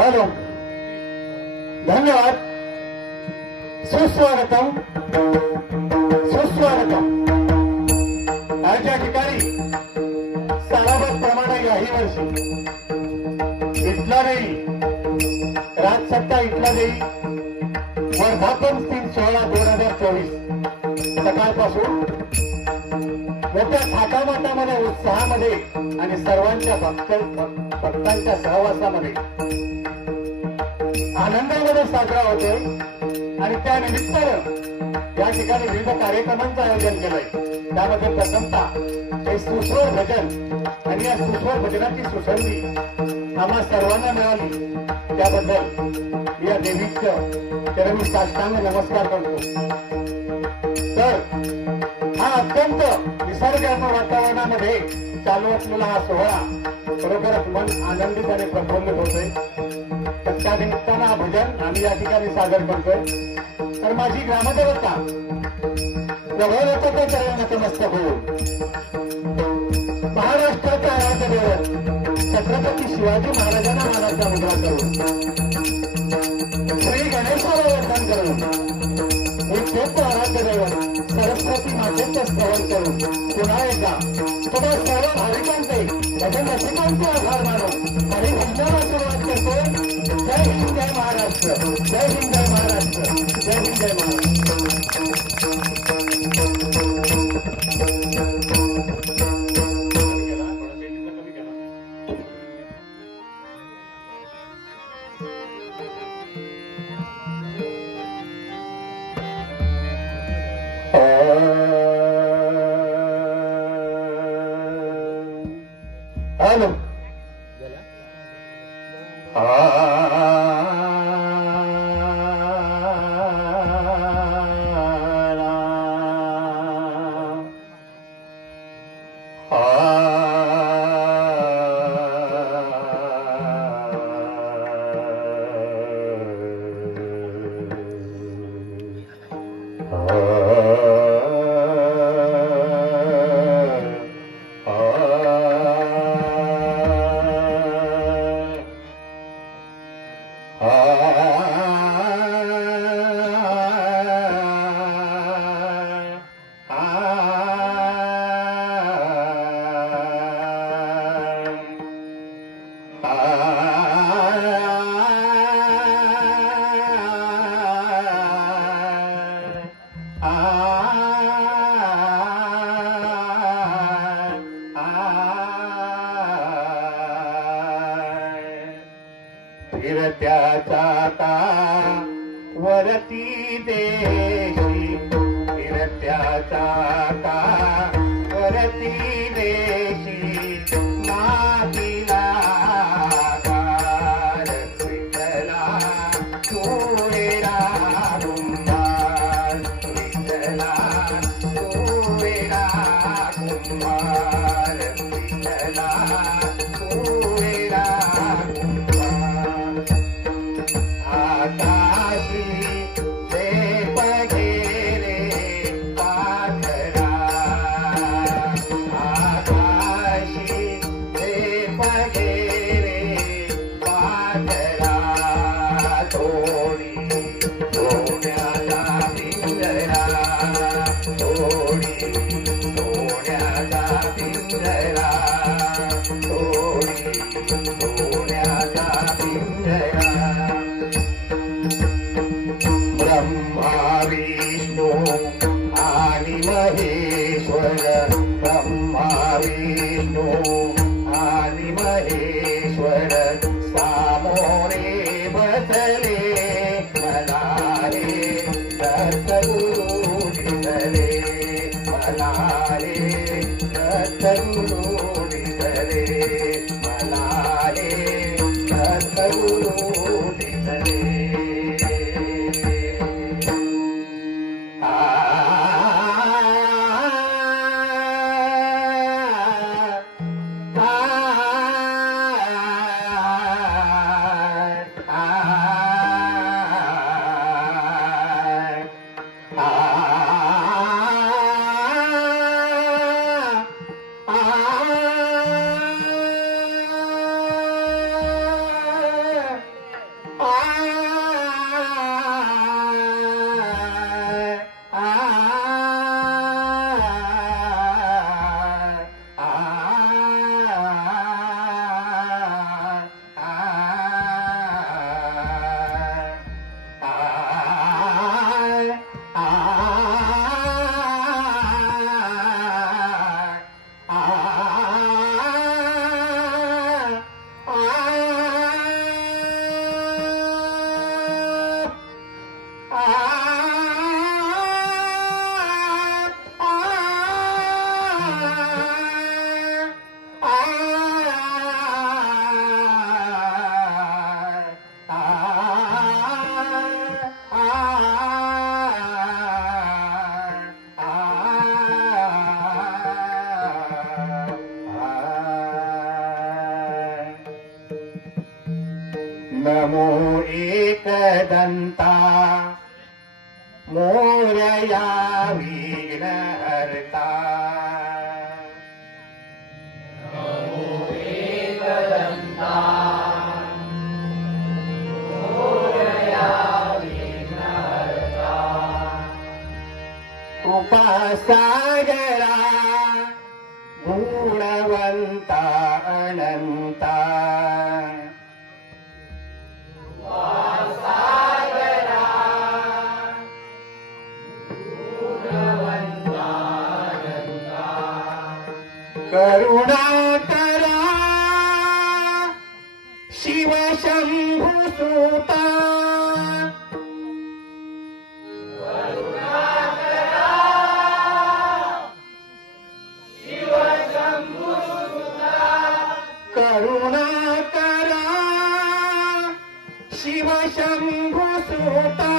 Hello धन्यवाद सुस्वागतम सुस्वागतम आज या ठिकाणी सालाबत प्रमाणे वर्षी इथला नाही राजसत्ता इथला देई वर्धापन दिन 16/2024 सकाळपासून मोठ्या थाटामाटामध्ये उत्साहामध्ये आणि सर्वांच्या भक्तांच्या सहवासामध्ये आनंदामध्ये साजरा होतोय आणि त्या निमित्तानं या ठिकाणी विविध कार्यक्रमांचं आयोजन केलंय। त्यामध्ये प्रथमतः हे सुस्वर भजन आणि या सुस्वर भजनाची सुसंधी आम्हा सर्वांना मिळाली त्याबद्दल या देवीचं चरणी साष्टांग नमस्कार करतो। तर हा अत्यंत निसर्गाच्या वातावरणामध्ये चालू असलेला हा सोहळा खरोखरच मन आनंदित आणि प्रफुल्लित होतोय। तर त्या निमित्तानं हा भजन आम्ही या ठिकाणी सादर करतोय। तर माझी ग्रामदेवता प्रभूदेवतेच्या चरणी नतमस्तक होऊन महाराष्ट्राच्या आराध्य दैवत छत्रपती शिवाजी महाराजांना मानाचा मुद्रा करून श्री गणेशाला वंदन करून एक तेच आराध्य दैवत सरस्वती मातेचं श्रवण करून पुन्हा एकदा तुम्हा सर्व भाविकांचे भजन रसिकांचे आभार मानून आणि भजनाला सुरुवात करतो। जय हिंद जय महाराष्ट्र, जय हिंद जय महाराष्ट्र, जय हिंद जय महाराष्ट्र। हेलो फिरत्याचा का वरती देशी, फिरत्याचा का वरती देशी, मातीला कार विठ्ठला तुवेरा कुंभार, विठ्ठला तुवेरा कुंभार, विठ्ठला तुवेरा आकाशी ते बघेरे पाखरा, आकाशी ते बघेरे पाखरा, थोडी सोन्याचा पिंजरा, थोडी सोन्याचा पिंजरा, थोडी सोन्याचा पिंजरा। ब्रह्मा विष्णू आणि महेश्वर, ब्रह्मा विष्णू आणि महेश्वर सामोरे बसले, मला रे दत्तगुरु दिसले, मला रे दत्तगुरु दिसले, मला रे दत्तगुरु दिसले। नमो एकदंता मोरया विघ्नहर्ता नमो एकदंता मोरया विघ्नहर्ता कृपासागरा गुणवंता अनंता करुणा करा शिव शंभु सुता करुणा करा शिव शंभु सुता करुणा करा शिव शंभु सुता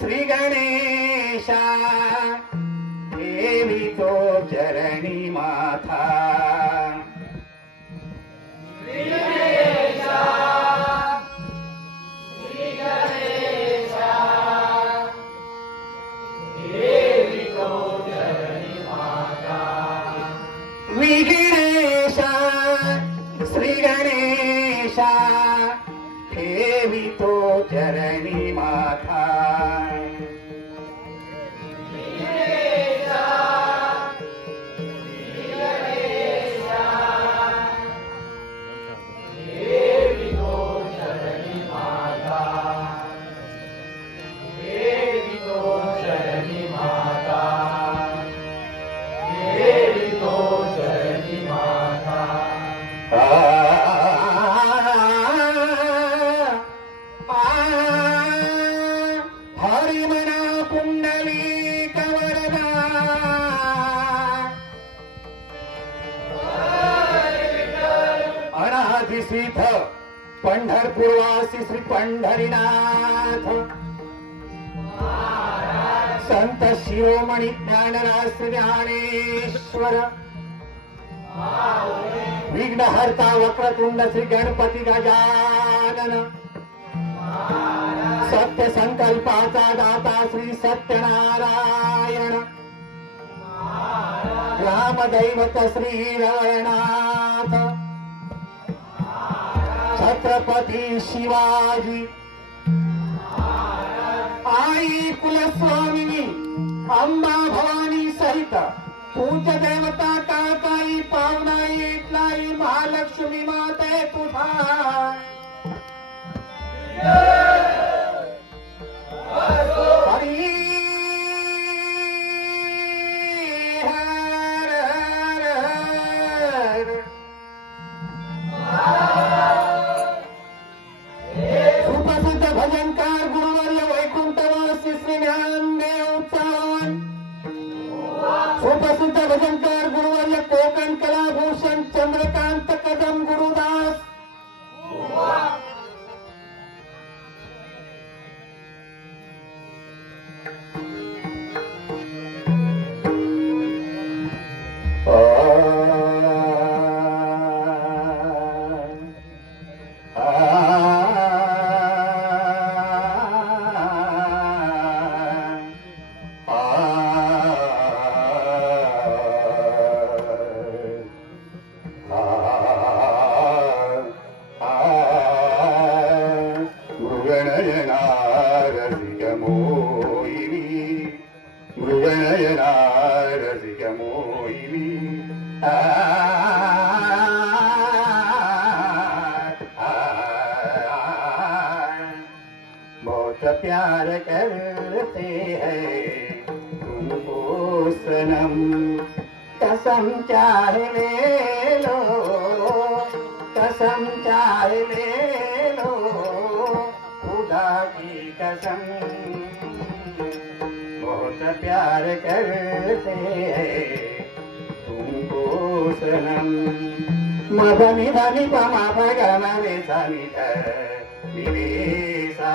श्री गणेशा देवी तो चरणी माथा श्री गणेशा श्री गणेशा देवी तो चरणी माता विघ्नेशा श्री गणेशा देवी तो चरणी माथा हरिमना पुंडलिक वरदा अनादिसिद्ध पंढरपूरवासी श्री पंढरीनाथ संत शिरोमणी ज्ञानराज ज्ञानेश्वर विघ्नहर्ता वक्रतुंड श्री गणपती गजानन सत्य संकल्पाचा दाता श्री सत्यनारायण ग्रामदैवत श्री रवळनाथ छत्रपती शिवाजी आई कुलस्वामिनी अंबा भवानी सहित पूज्य देवता काकाई पावनाई इटलाई महालक्ष्मी माते तुझा हरी हर हर हर सुप्रसिद्ध भजनकार गुरुवर्य वैकुंठवासी श्री ज्ञानदेव चव्हाण सुप्रसिद्ध भजनकार गुरुवर्य कोकण कलाभूषण चंद्रकांत कदम गुरुदास बहुत प्यार करते हैं तुमको सनम कसम चाहे ले लो कसम चाहे ले लो खुदा की कसम बहुत प्यार करते हैं तुमको सनम मधनि धनि पमा भगम रे सनि ध सा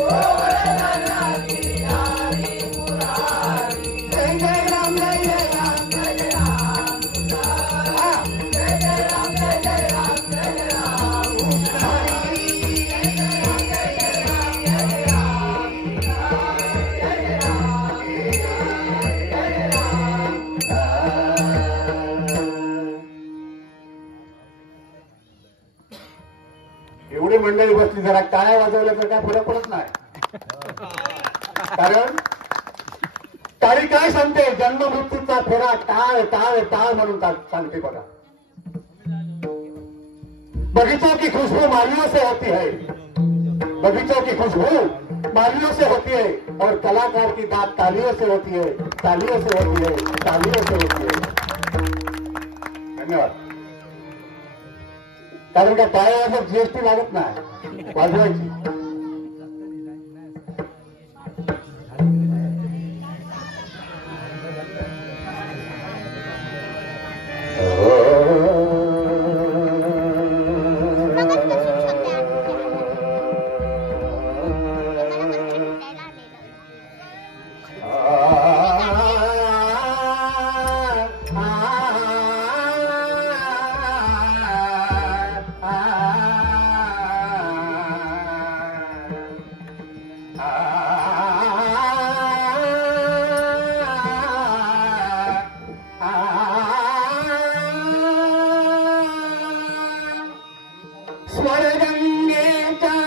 Oh एवढी मंडळी बसली, जरा टाळ्या वाजवल्या तर काय फरक पडत नाही. कारण टाळी काय सांगते, जन्म मृत्यूचा फेरा टाळ टाळ टाळ म्हणून सांगते बघा. बगीचों की खुशबू मालियों से होती है, बगीचों की खुशबू मालियों से होती है, और कलाकार की बात तालियों से होती है, तालियों से होती है, तालियों से होती है. धन्यवाद. कारण का टाळ्यावर जीएसटी लागत नाही वाजवायची. स्वरगंगेच्या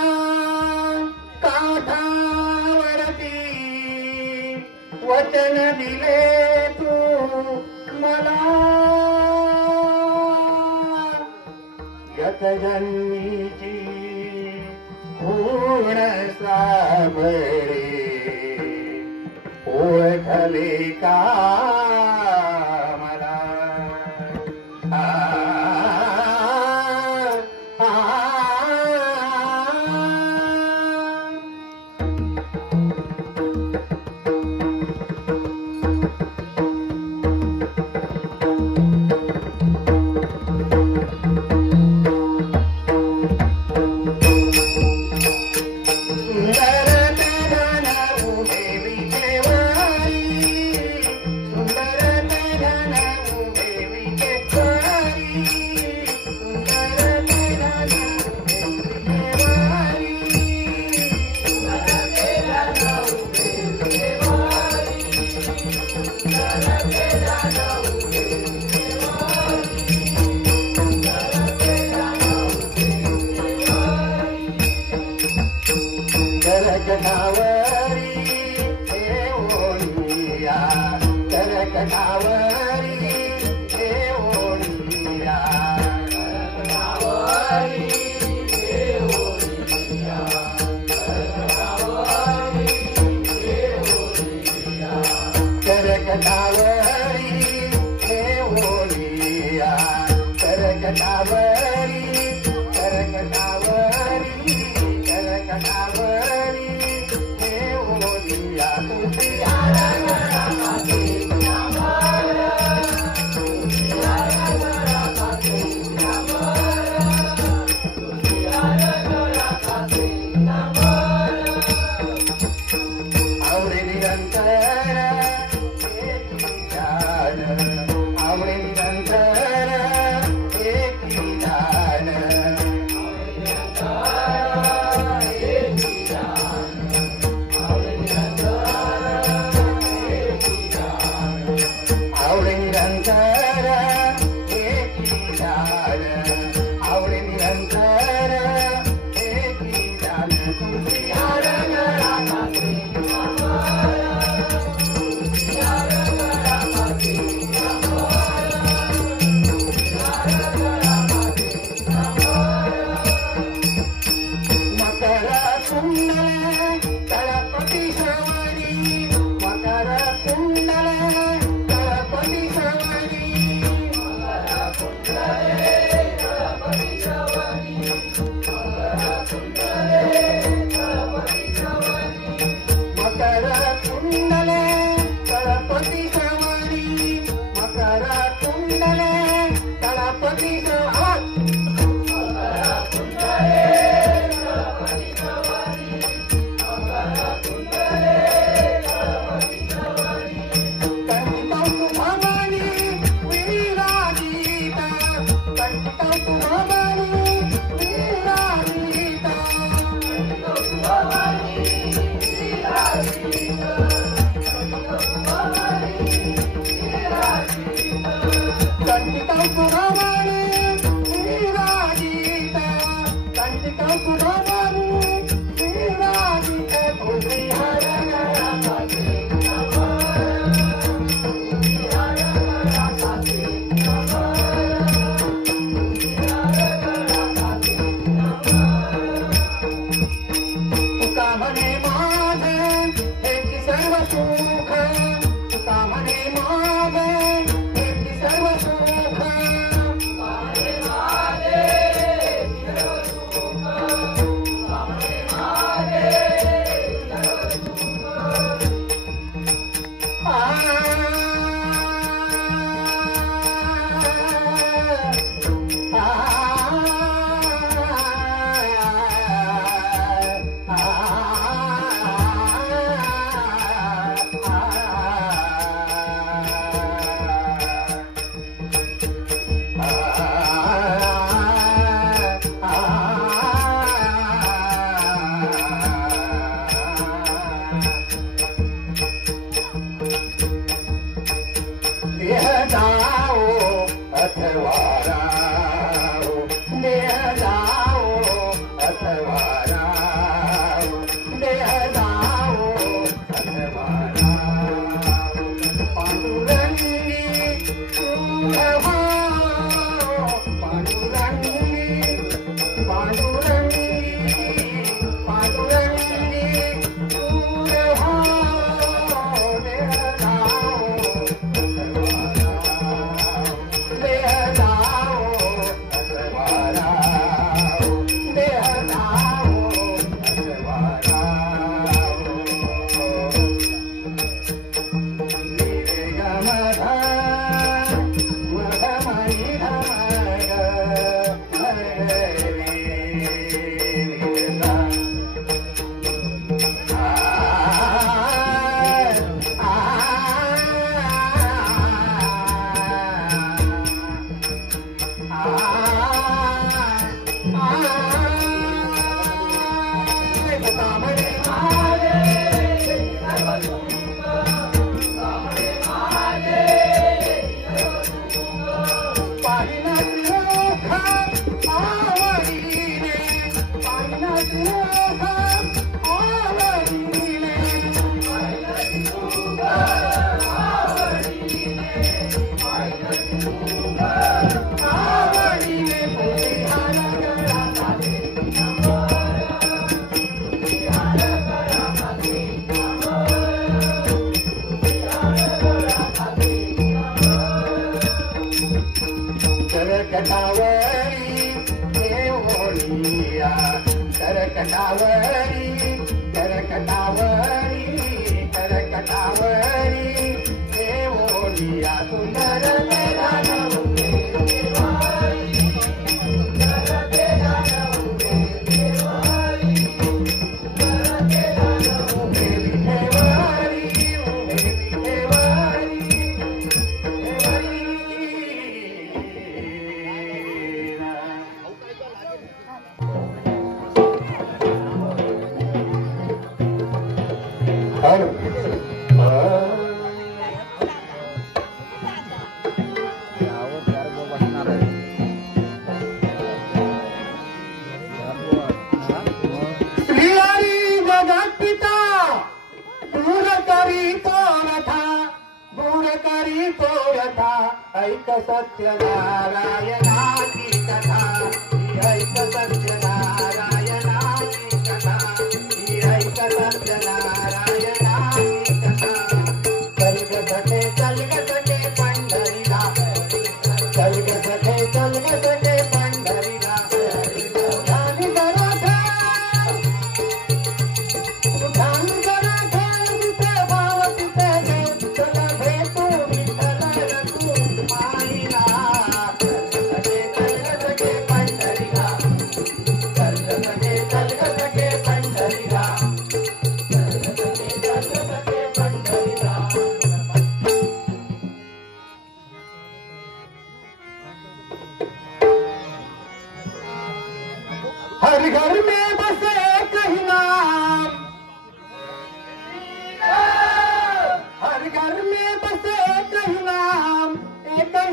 काठावरती वचन दिले तू मला, गतजन्मीची पूर्ण साबळे ओळखले का मला.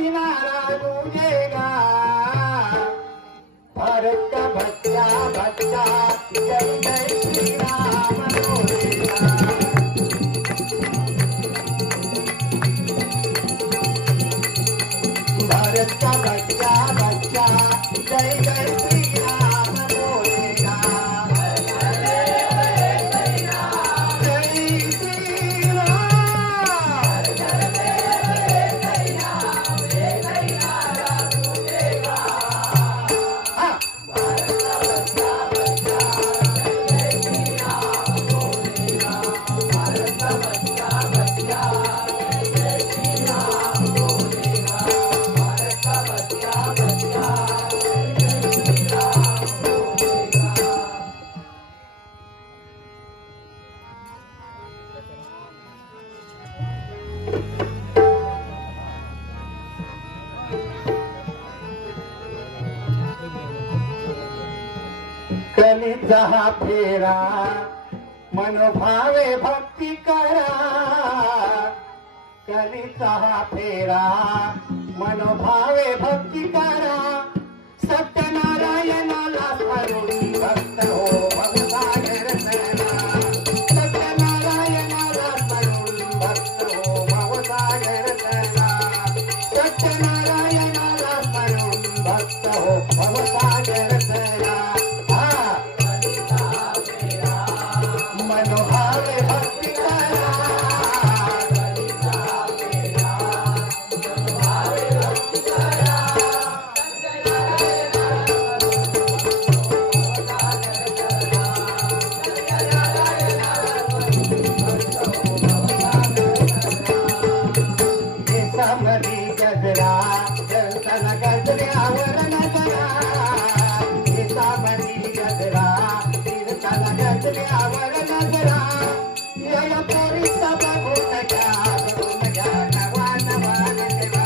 नारा गूंजेगा भारत का बच्चा बच्चा जय जय श्री राम बोलेगा। भारत का बच्चा बच्चा जय जय श्री राम बोलेगा। जय श्री कलिजा फेरा मनोभावे भक्ती करा। कलिजा फेरा मनोभावे भक्ती करा। सत्यनारायणाला स्मरून भक्त हो भवसागर तरा। सत्यनारायणाला स्मरून भक्त हो भवसागर तरा। सत्यनारायणाला स्मरून भक्त हो भवसागर तरा। मनोभावे भक्ती करा। केसामध्ये गजरा जळताना गजऱ्यावर नजरा। केसामध्ये गजरा फिरताना गजऱ्यावर नजरा। या पोरीचा बघून घ्या नवा नवा नजरा।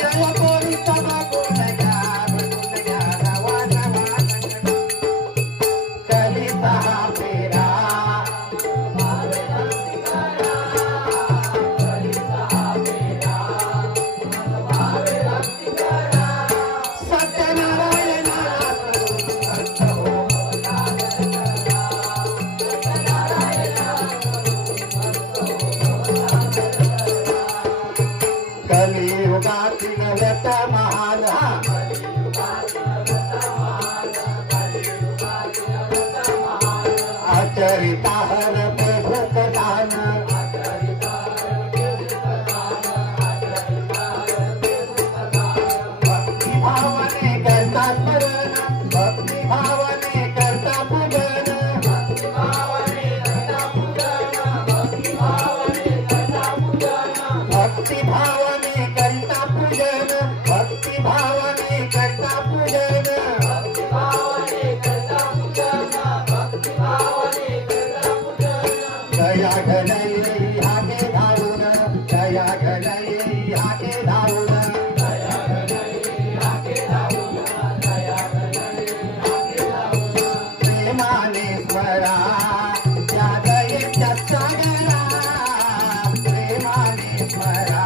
या पोरीचा बघून घ्या नवा नवा नजरा। कलिजा फेरा कलियुगातील व्रत महान। आचरिता हर प्रभु कथान। भक्ती भावने करता स्मरण। भक्ती भावने करता पूजन। भक्ती भावने करता पूजन। भक्ती भावने करता पूजन। भक्ती भावने करता पूजन। भक्ती भावने करता पूजन। भक्ती भावने करता पूजन। भक्ती भावने करता पूजन। दया घडली हाके धावून। दया घडली हाके धावून। दया घडली हाके धावून। दया घडली हाके धावून। प्रेमाने स्मरा त्या दयेच्या सागरा। प्रेमाने स्मरा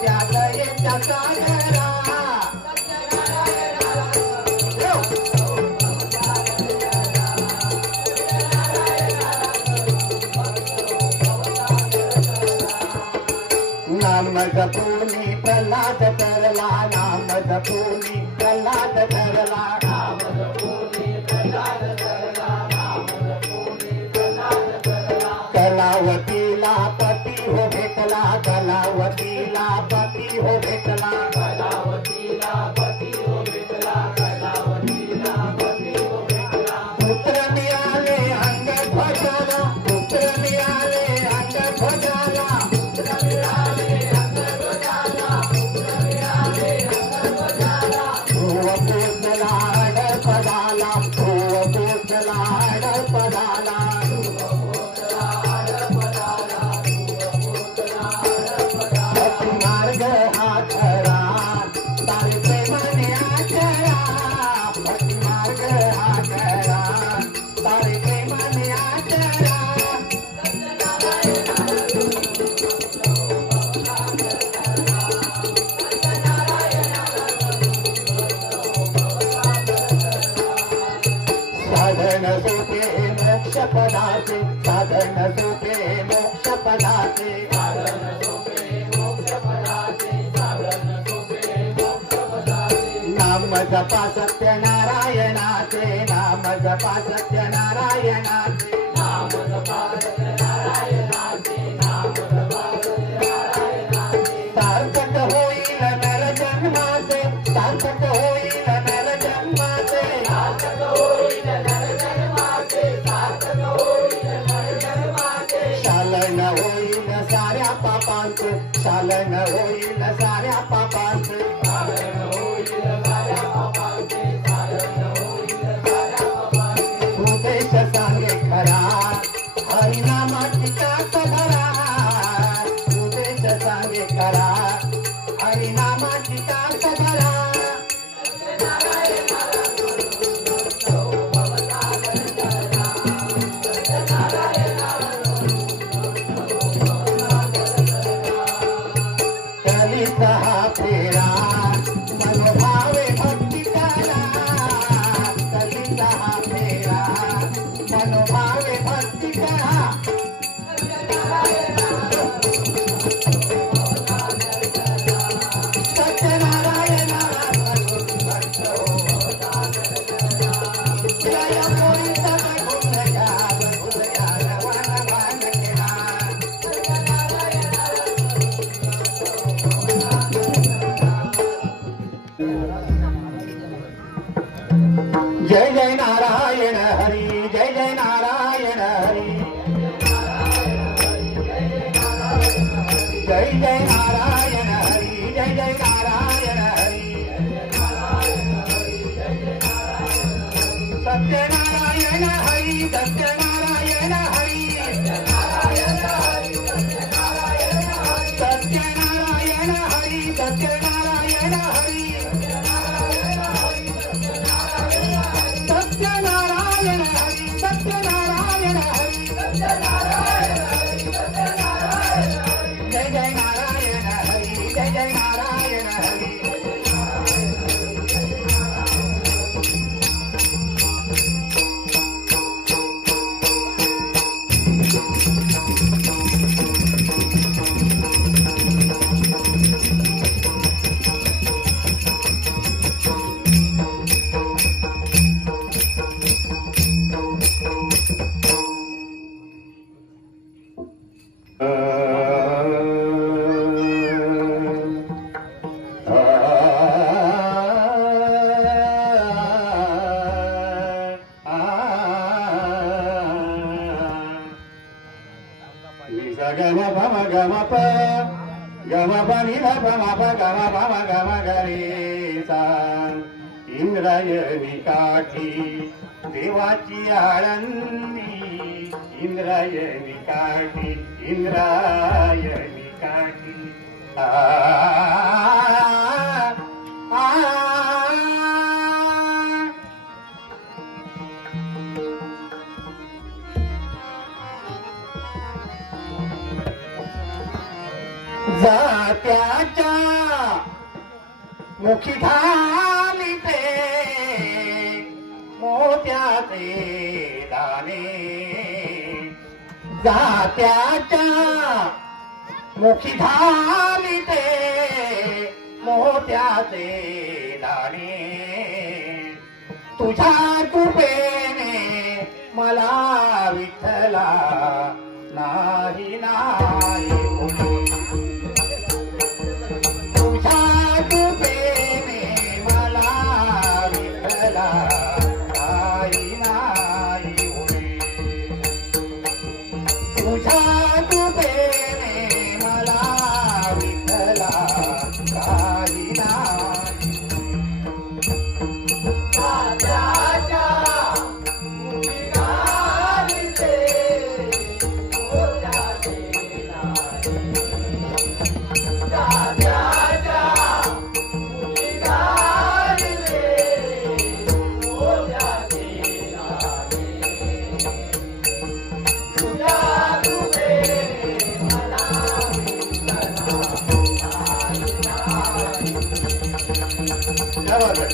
त्या दयेच्या सागरा। नाम जपूनी प्रल्हाद तरला। नाम जपूनी प्रल्हाद तरला। नाम जपूनी प्रल्हाद तरला। नाम जपूनी प्रल्हाद तरला। कलावतीला पती हो भेटला। कलावतीला पती हो भेटला। कलावतीला पती हो भेटला। कलावतीला पती हो भेटला। पुत्र मिळाले अंग ध्वजाला। पुत्र मिळाले अंग ध्वजाला। पुत्र मिळाले अंग ध्वजाला। पुत्र मिळाले अंग ध्वजाला। ध्रुव पोचला पदाला। ध्रुव पोचला पदाला। मार्ग हा खरा सारे प्रेमाने आचरा। भक्ती मार्ग हा खरा सारे प्रेमाने आचरा। पदाचे साधन सोपे मोक्ष पदाचे नाम जपा सत्यनारायणाचे नाम जपा सत्यनारायणाचे सार्थक होईल नर जन्माचे सार्थक होईल नर जन्माचे शालन होईल साऱ्या पापांचे शालन होईल साऱ्या पापांचे उपदेश सांगे खरा हरिनामाची कास धरा उपदेश सांगे खरा हरिनामाची कास धरा कलिता फेरा मनोभावे भक्ती करा कलिता फेरा मनोभावे भक्ती करा सत्यनारायणाला जय मोरी सद्गुणया बघूया रवाना भानकेला जय जय नारायण हरी जय जय नारायण हरी जय जय नारायण हरी जय जय नारायण हरी सत्यनारायण हरी सत्यनारायण हरी सत्यनारायण हरी सत्यनारायण हरी सत्यनारायण हरी सत्यनारायण हरी जय जय नारायण हरी जय जय नारायण हरी गम भम गम प गम पनि भम प गम भम गम गरे सा इंद्रायणी काठी देवाची आळंदी इंद्रायणी काठी इंद्रायणी काठी जात्याच्या मुखी ढालिते मोत्याचे दाणे जात्याच्या मुखी ढालिते मोत्याचे दाणे तुझ्या कृपेने मला विठ्ठला नाही नाही तुझ्या कृपेने मला विठ्ठला नाही नाही तुझ्या कृपेने मला विठ्ठला नाही नाही क्या बात है।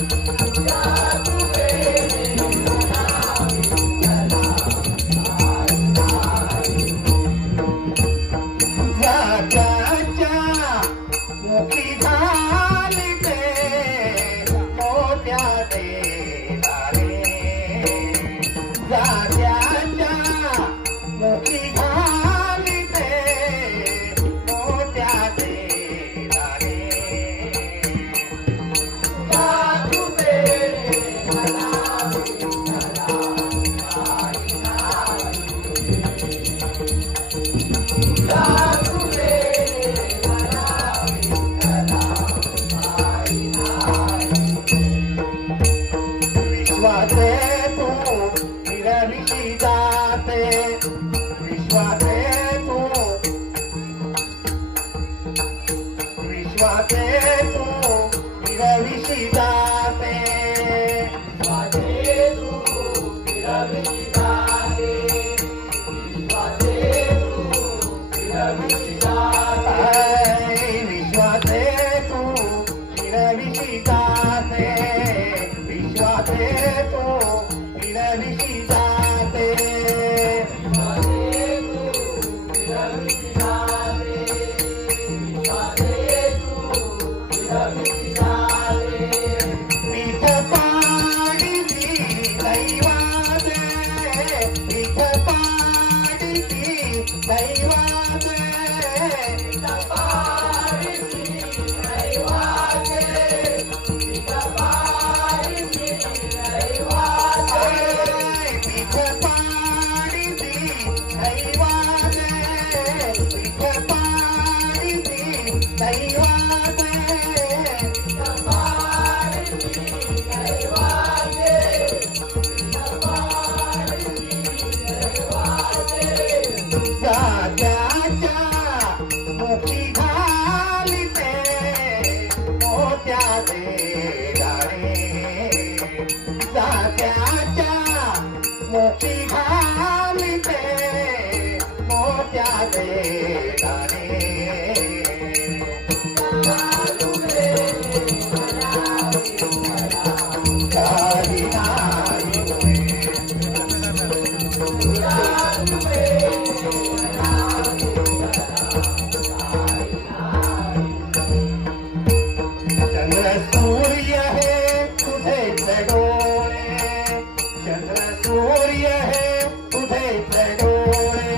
विश्वाचे तू फिरविशी जाते विश्वाचे तू फिरविशी जाते विश्वाचे तू फिरविशी जाते विश्वाचे तू फिरविशी जाते विठ पाडीची दैवाते विठ पाडीची दैवाते मुखी घालिते मोत्याचे दाणे जात्याच्या मुखी घालिते मोत्याचे दाणे काही नाही चंद्र सूर्य है तुझे डोळे चंद्र सूर्य है तुझे डोळे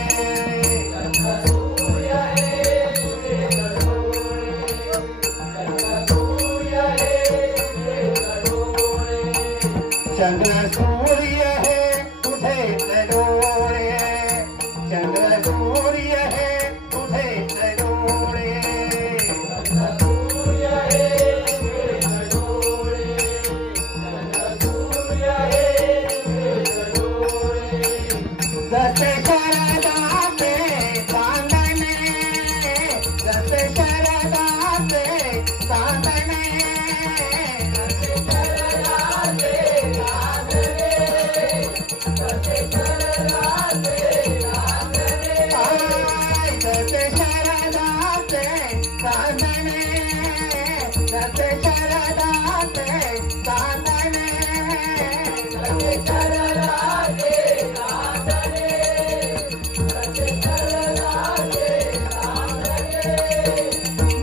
चंद्र सूर्य है तुझे डोळे चंद्र सूर्य है तुझे डोळे जसे शरदाचे चांदणे जसे शरदाचे चांदणे जसे शरदाचे चांदणे जसे शरदाचे चांदणे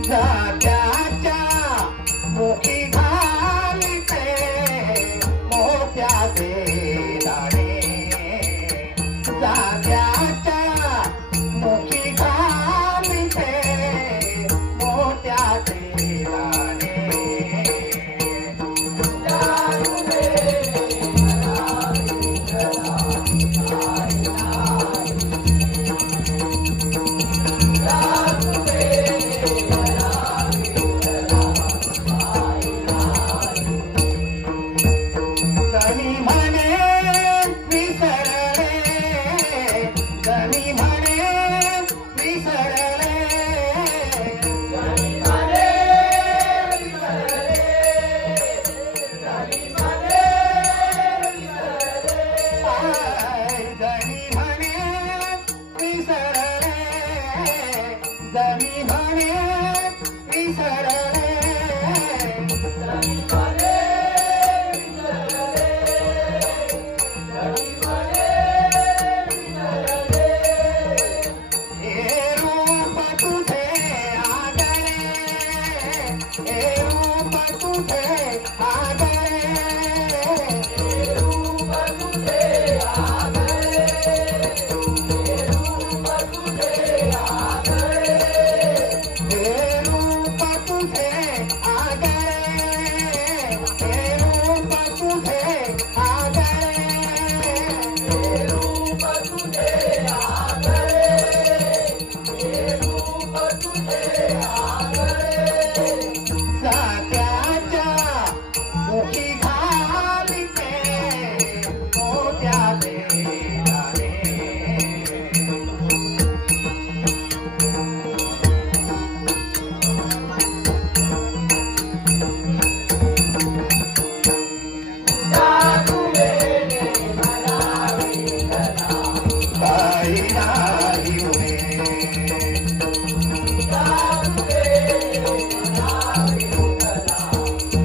जात्याच्या मुखी घालिते मोत्याचे दाणे जात्याच्या मुखी घालिते मोत्याचे दाणे जनी म्हणे विसरले जनी म्हणे विसरले जनी म्हणे विसरले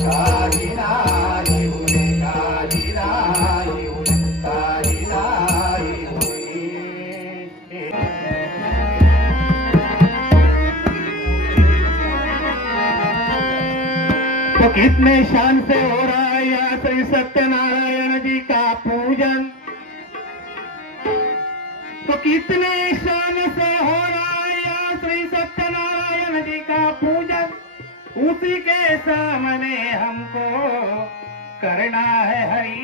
काही नाही उरे, काही नाही उरे, काही नाही उरे. तो कितने शान से हो रहा है यहाँ श्री सत्यनारायण जी का पूजन, तो कितने शान से हो रहा है यहाँ श्री सत्यनारायण जी का पूजन, उसी के सामने हमको करना है हरि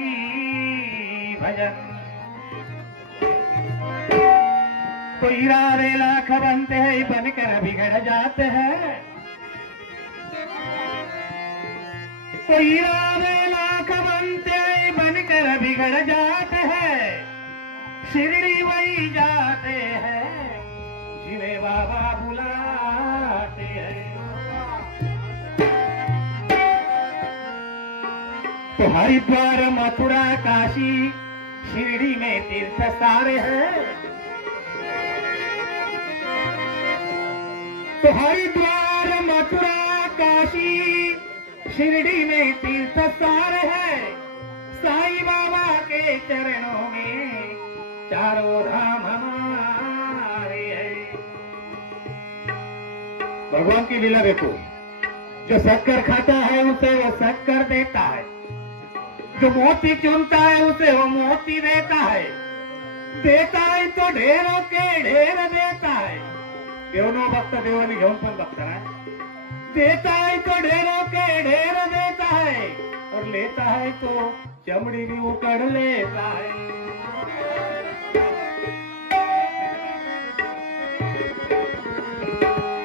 भजन. तो इरादे लाख बनते हैं बनकर बिगड़ जाते हैं, तो इरादे लाख बनते बनकर बिगड़ जाते हैं, शिरडी वही जाते हैं जिन्हें बाबा बुलाते हैं. तो हरिद्वार मथुरा काशी शिरडी में तीर्थ सारे हैं, तो हरिद्वार मथुरा काशी शिरडी में तीर्थ सारे हैं. साईं बाबा के चरणों में चारों धाम हमारे हैं. भगवान की लीला देखो, जो शक्कर खाता है उसे वो शक्कर देता है, जो मोती चुनता है उसे वो मोती देता है, देता है तो ढेरों के ढेर देता है. देवनो भक्त देवानी घेऊन पण भक्त आहे, देता है तो ढेरों के ढेर देता है, और लेता है तो चमड़ी भी उकड़ लेता है.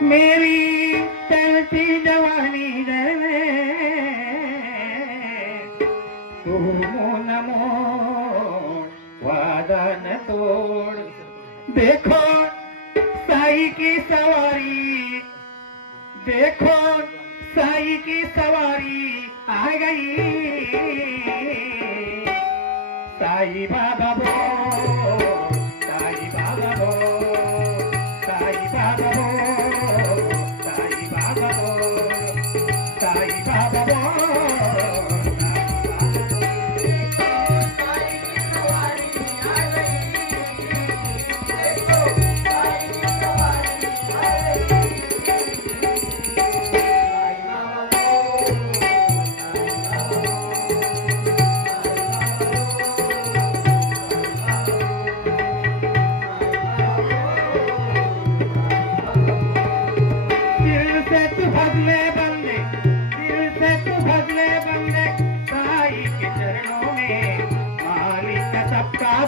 मेरी चलती जवानी जले तू नमो वादन तोड़. देखो साई की सवारी, देखो साई की सवारी आ गई, साई बाबा बो, साई बाबा बो, साई बाबा बो, साई बाबा बो, साई बाबा बो.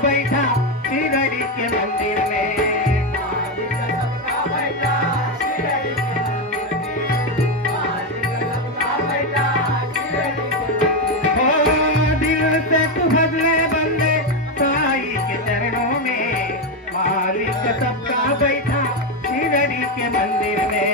बैठा शिरडी के मंदिर में, दिल से तू बदले बंदे साई के चरणों में, मालिक सबका बैठा शिरडी के मंदिर में.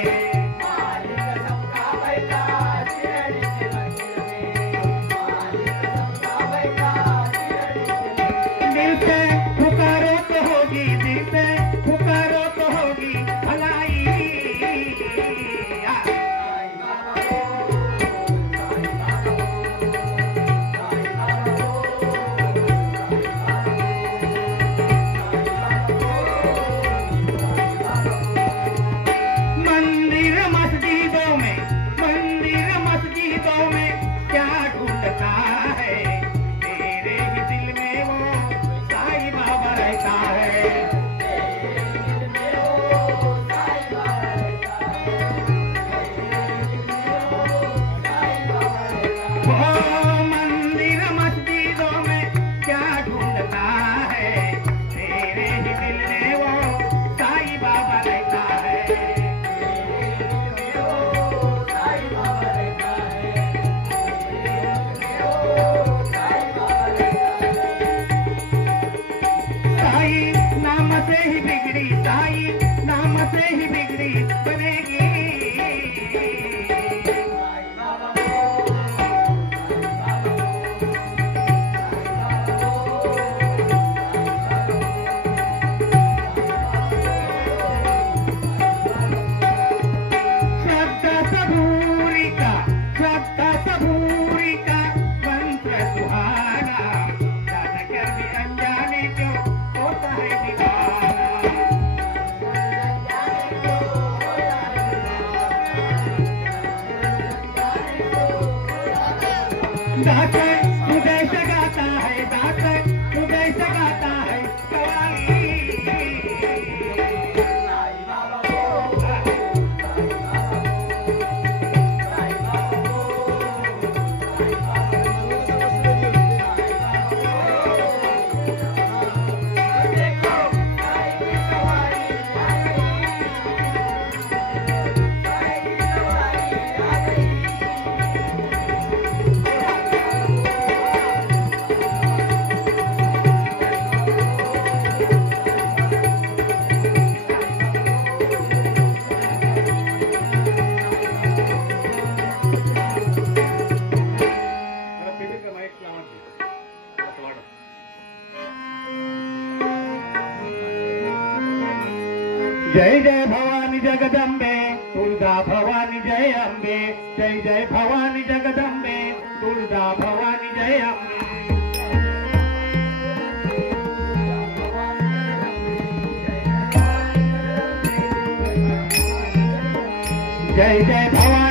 दास उदय से गाता है, दास उदय से गाता है कवाली। जय जय भवानी जगदम्बे तुळजा भवानी जय अंबे, जय जय भवानी जगदम्बे तुळजा भवानी जय अंबे। जय जय भवानी